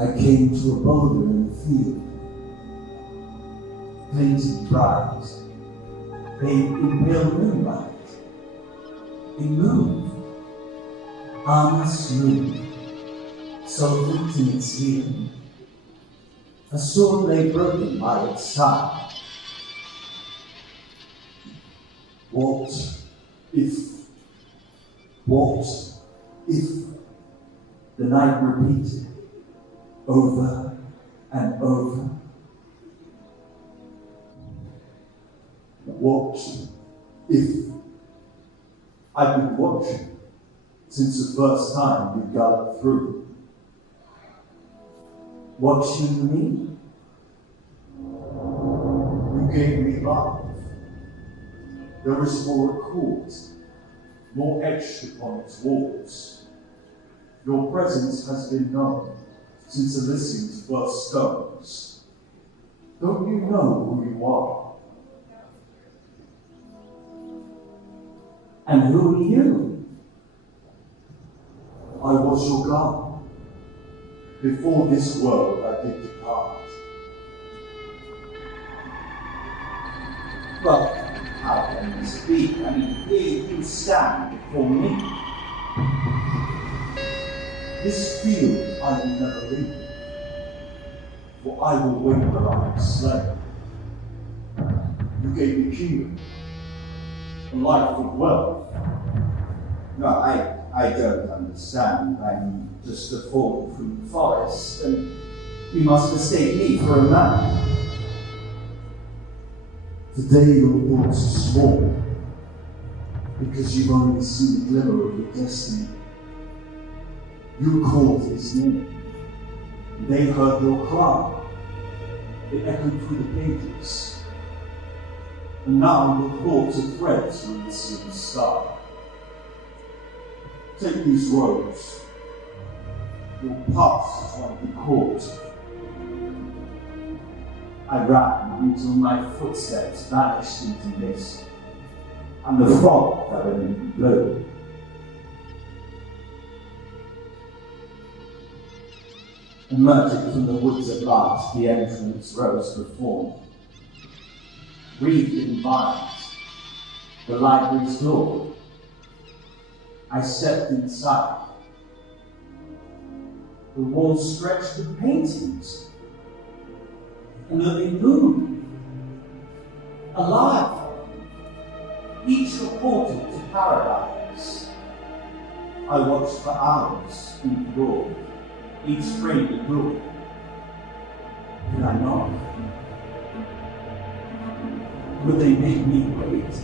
I came to a boulder in the field, painted bright, in pale moonlight. It moved, harmless move, solvent in its healing. A sword lay broken by its side. What if the night repeated over and over? What if I've been watching since the first time you galloped through? Watching me? You gave me life. There is more record, more etched upon its walls. Your presence has been known since Elysium's first stones. Don't you know who you are? And who are you? I was your God. Before this world I did depart. Well, how can you speak? I mean, here you stand before me. This field I will never leave, for I will win where I am slain. You gave me kingdom, a life of wealth. No, I don't understand. I'm just a fall from the forest, and you must mistake me for a man. Today your thoughts are small, because you've only seen the glimmer of your destiny. You called his name. They heard your cry. It echoed through the pages. And now your thoughts are threads through the silver sky. Take these robes. Your past is one of the court. I ran until my footsteps vanished into mist, and the fog that had blew. Emerging from the woods at last, the entrance rose before me. Wreathed in vines, the library's door. I stepped inside. The walls stretched with paintings, and they moved, alive, each reported to paradise. I watched for hours enthralled, each frame adored. Did I not? Would they make me wait?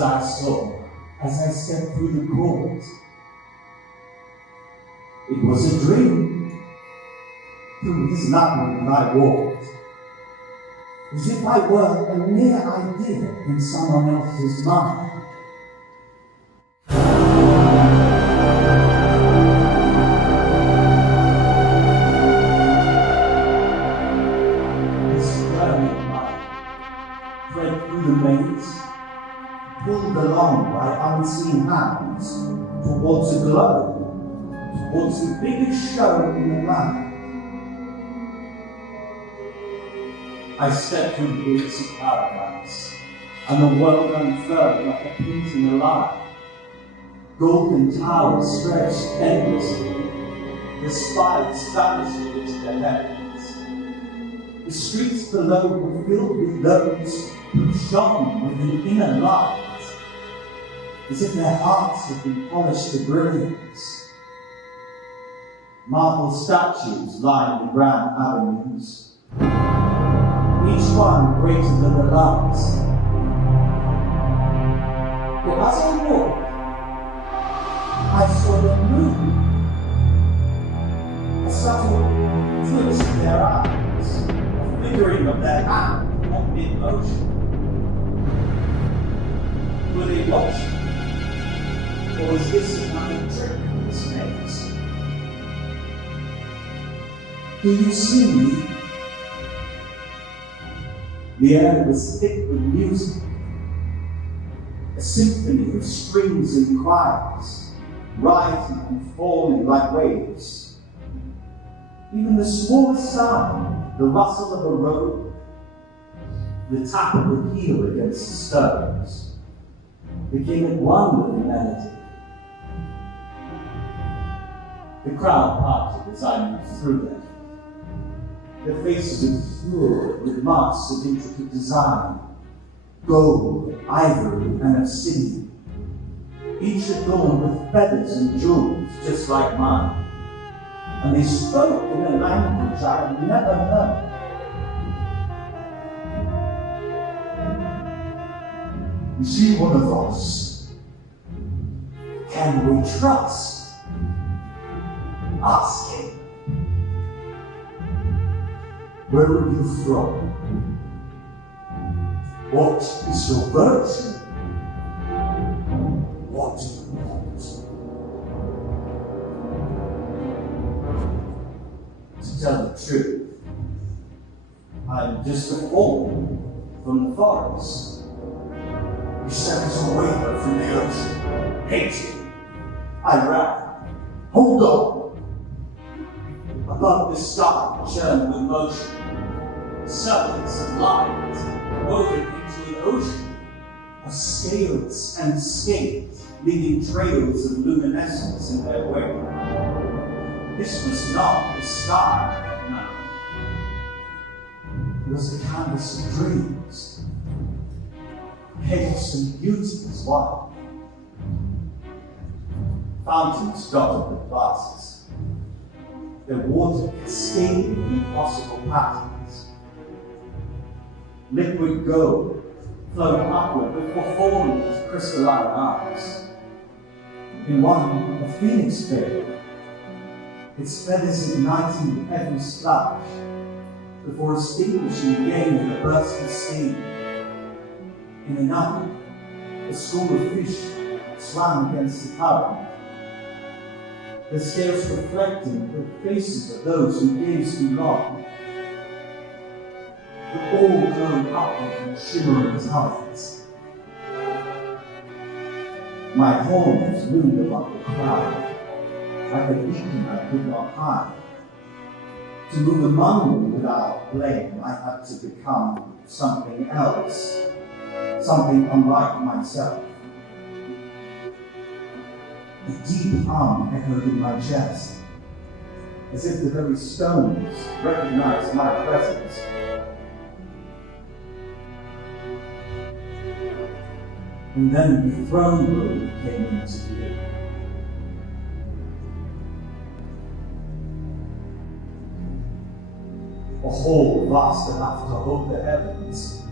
I saw as I stepped through the court. It was a dream. Through his labyrinth I walked, as if I were a mere idea in someone else's mind. This burning light thread through the maze, pulled along by unseen hands towards a glow, towards the biggest show in the land. I stepped through the gates of paradise, and the world unfurled like a painting alive. Golden towers stretched endlessly, the spires vanished into the heavens. The streets below were filled with those who shone with an inner light, as if their hearts had been polished to brilliance. Marble statues lined the grand avenues, each one greater than the last. But as I walked, I saw them move. A subtle twitch in their eyes, a flickering of their hand, on mid-motion? Were they watching? Or was this another trick of this maze? Do you see me? The air was thick with music, a symphony of strings and choirs, rising and falling like waves. Even the smallest sound, the rustle of a robe, the tap of a heel against the stones, became at one with the melody. The crowd parted as I moved through them. Their faces obscured with marks of intricate design, gold, ivory, and obsidian, each adorned with feathers and jewels just like mine. And they spoke in a language I had never heard. Is he one of us? Can we trust? Ask him. Where are you from? What is your virtue? What do you want? To tell the truth, I'm just a foreigner from the forest. You sent us away from the ocean. Hatred. I ran. Hold on. Above the sky churned with motion, serpents of light woven into an ocean of scales and skates, leaving trails of luminescence in their wake. This was not the sky at night. It was a canvas of dreams. Chaos and beauty as well. Fountains dotted with glasses. Their water cascading in impossible patterns. Liquid gold flowing upward before falling into crystalline arcs. In one, a phoenix bird, its feathers igniting with every splash before extinguishing again in a burst of steam. In another, a school of fish swam against the current, their scales reflecting the faces of those who gazed too long, but all glowing upward in shimmering tides. My horns loomed among the crowd, like a beacon I could not hide. To move among them without blame, I had to become something else, something unlike myself. A deep hum echoed in my chest, as if the very stones recognized my presence. And then the throne room came into view. A hall vast enough to hold the heavens.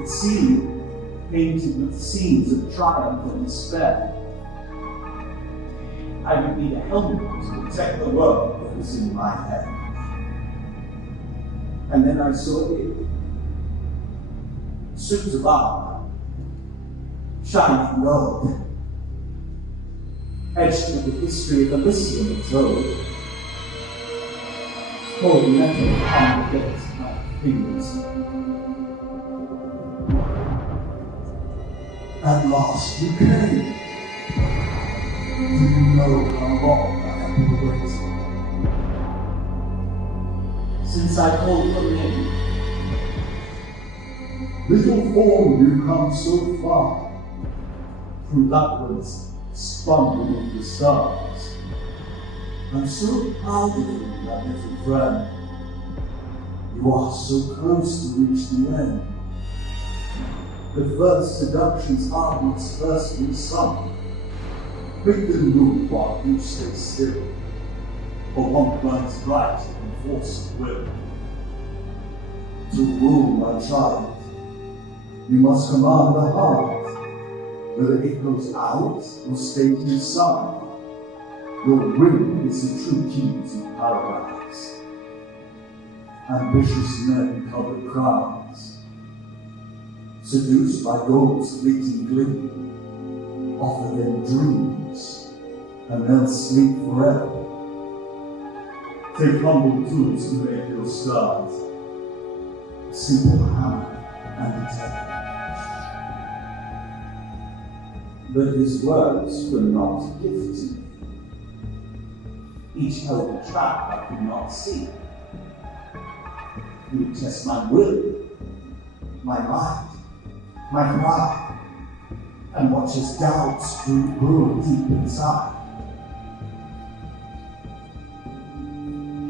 It seemed painted with scenes of triumph and despair. I would need a helmet to protect the world that was in my head. And then I saw it. Suits of armor, shining gold, etched with the history of Elysium and told. Cold metal hung against my fingers. At last you came. Do you know how long I have been waiting? Since I called your name, Little form you come so far, through labyrinths spun beneath the stars. I'm so proud of you, my little friend. You are so close to reach the end. The first seduction's heart must first be sunk. Make them move while you stay still. For one burns bright in force of will. To rule, my child, you must command the heart, whether it goes out or stays inside. Your will is the true key to paradise. ambitious men covered crowns, seduced by gold's fleeting gleam, offer them dreams, and they'll sleep forever. Take humble tools to make your start, a simple hammer and a tail. But his words were not a gift to me. Each held a trap I could not see. He would test my will, my mind, my pride, and watch as doubts grew deep inside.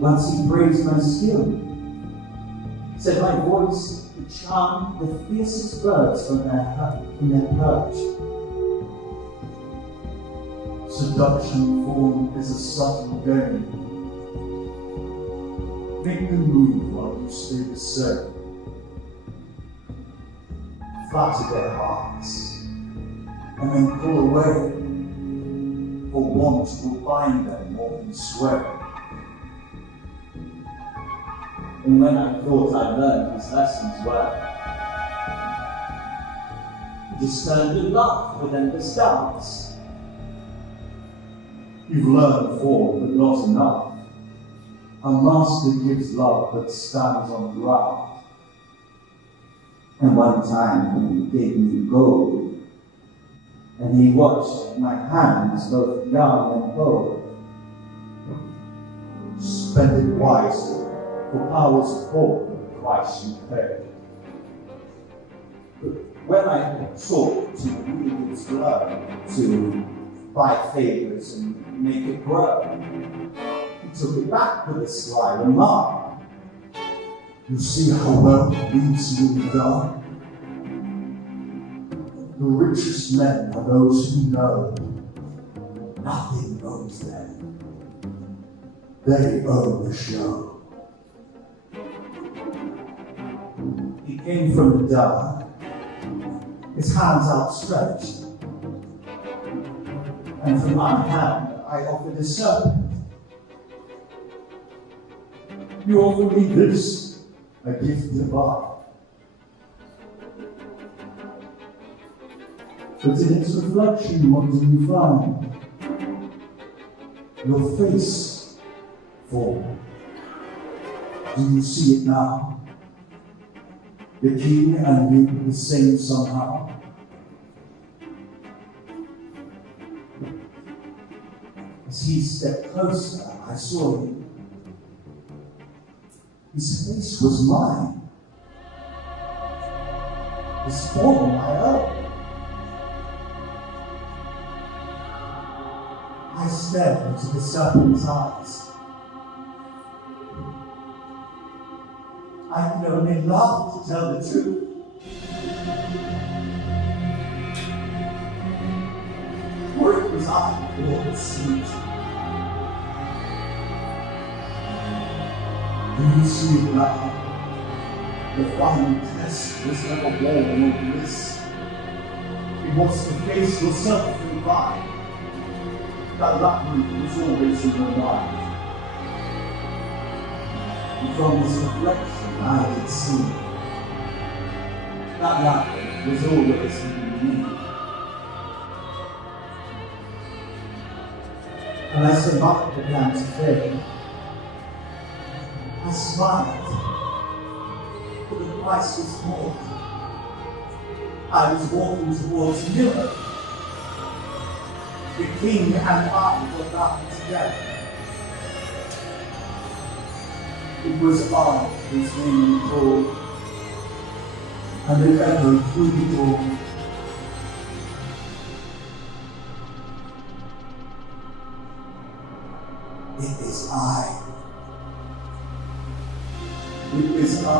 Once he praised my skill, said my voice could charm the fiercest birds from their perch. Seduction form is a subtle game. Make them move while you stay the same. Flatter their hearts, and then pull away, for want will bind them more than sway. And when I thought I'd learned his lessons well, he just turned and laughed with endless doubts. You've learned form, but not enough. A master gives love but stands on the ground. And one time he gave me gold, and he watched my hands both young and bold. Spend it wisely, for powers of hope, the price you pay. But when I sought to wield its blood, to buy favors and make it grow, he took it back with a sly remark. You see how well it leads you in the dark? The richest men are those who know nothing owns them. They own the show. He came from the dark, his hands outstretched, and from my hand I offered a serpent. You offer me this, a gift divine. But in its reflection, what do you find? Your face form. Do you see it now? The king and you the same somehow? As he stepped closer, I saw him. His face was mine. His form my own. I stared into the serpent's eyes. I could only laugh to tell the truth. For it was I who bore the suit. Do you see it now? The final test was never war nor bliss. It was to face yourself through life. That root was always in your mind. And from this reflection I could see that light was always in me. And as the light began to fade, I smiled, for the price was paid. I was walking towards Europe. The king and I were back together. It was I whose name you called, and it echoed through the door. It is I. It is I.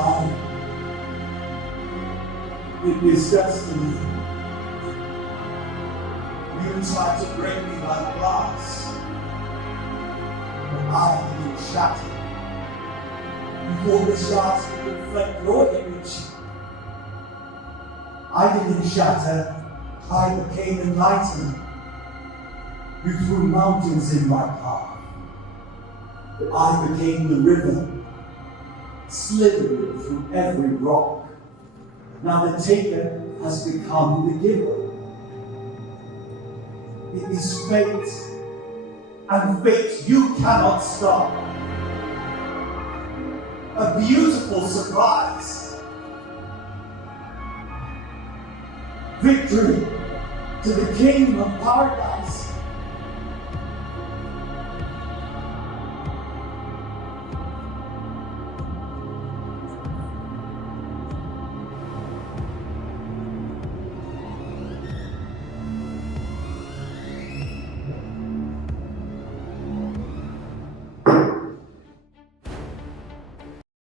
It is destiny. You tried to break me like glass, but I didn't shatter. You thought the shards would reflect your image. I didn't shatter. I became enlightened. You threw mountains in my path. I became the river, slithering through every rock. Now the taker has become the giver. It is fate, and fate you cannot stop. A beautiful surprise. Victory to the King of Paradise.